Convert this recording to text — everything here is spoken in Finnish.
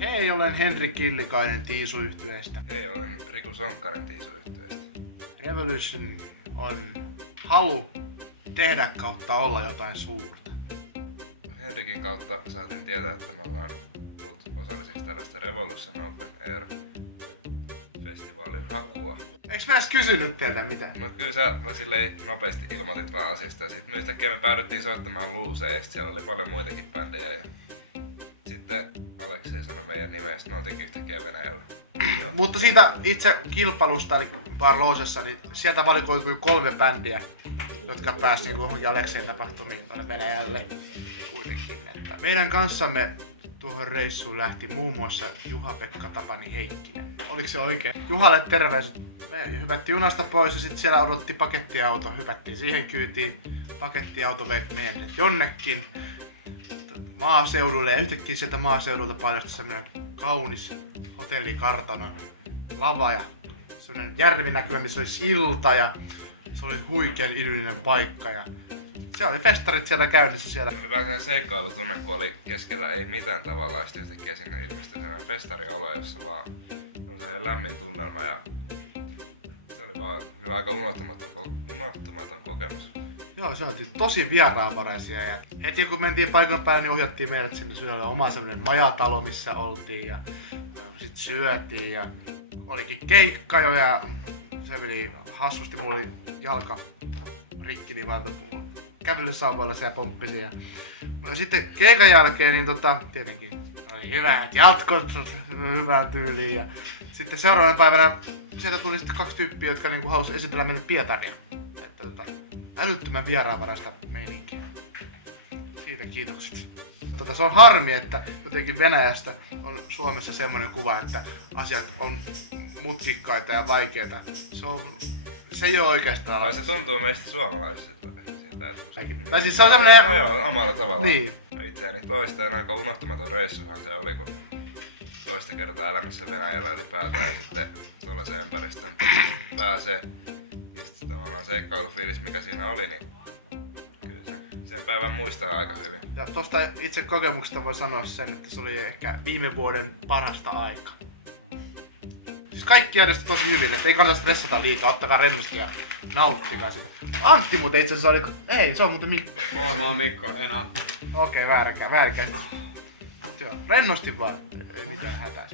Hei, olen Henri Killikainen Tiisuyhtyeestä. Ei ole Riku Sonkkanen Tiisuyhtyeestä. Revolution on halu tehdä kautta olla jotain suurta. Henrikin kautta saatiin tietää, että me ollaan tullut osallisiksi tällaista Revolution Open Air -festivaalin hakua. Eiks mä edes kysynyt teiltä mitään? Mut kyllä sä silleen nopeasti ilmoitit vaan asiasta ja sit me yhtäkkiä me päädyttiin soittamaan Luuseen ja sit siellä oli paljon muitakin bändejä ja sitten Aleksei sanoi meidän nimeä ja sit me oltiinkin yhtäkkiä Venäjällä. Mutta siitä itse kilpailusta, eli Barlosessa, niin sieltä valikoitui 3 bändiä, jotka pääsi niinku Alekseen tapahtumiin tuonne Venäjälle kuitenkin. Että meidän kanssamme tuohon reissuun lähti muun muassa Juha-Pekka Tapani Heikkinen. Oliko se oikein? Juhalle terveys. Me hypättiin junasta pois ja sitten siellä odotti pakettiauto. Hypättiin siihen kyytiin. Pakettiauto vei meidät nyt jonnekin maaseudulle ja yhtäkkiä sieltä maaseudulta painostui semmonen kaunis hotellikartanon lava ja semmonen järvinäkymä, missä oli silta ja se oli huikean idyllinen paikka ja se oli festarit siellä käynnissä siellä. Hyvä seikkailutunne, kun oli keskellä ei mitään tavallaan sitten yhtäkkiä sinne ilmestyi sellainen festariolo, jossa vaan on sellainen lämmin tunnelma ja se oli vaan hyvä aika unohtumaton kokemus. Joo, se oli tosi vieraanvaraisia ja heti kun mentiin paikan päälle, niin ohjattiin meidät sinne. Siellä oli oma semmonen majatalo, missä oltiin ja sit syötiin ja olikin keikka jo ja se meni hassusti, mulla oli jalka rikki, niin vaan kävelysauvoilla siellä pomppisin. Ja sitten keikan jälkeen niin tietenkin oli hyvät jatkot, hyvää tyyliin ja sitten seuraavana päivänä sieltä tuli sitten 2 tyyppiä, jotka niinku halusi esitellä meille Pietaria. Että älyttömän vieraanvaraista meininkiä. Siitä kiitokset. Se on harmi, että jotenkin Venäjästä on Suomessa semmoinen kuva, että asiat on mutkikkaita ja vaikeita. Se ei ole oikeastaan. Se tuntuu meistä suomalaisilta. Tai siis se on semmoinen... Joo, omalla tavallaan. Niin. Itseäni toistaan aika unohtumaton reissuhan se oli, kun toista kertaa elämässä Venäjällä ylipäätään sitten tuollaisen ympäristön pääsee. Ja sitten tavallaan seikkailufiilis, mikä siinä oli, niin kyllä sen päivän muistaa aika hyvin. Ja tosta itse kokemuksesta voi sanoa sen, että se oli ehkä viime vuoden parasta aikaa. Siis kaikki järjestyi tosi hyvin, että ei kannata stressata liikaa, ottakaa rennosti ja nauttikaa siitä. Antti muuten itse asiassa oli... Ei, se on muuten Mikko. Mä oon Mikko, en oo. Okei, vääräkään. Joo, rennosti vaan. Ei mitään hätää.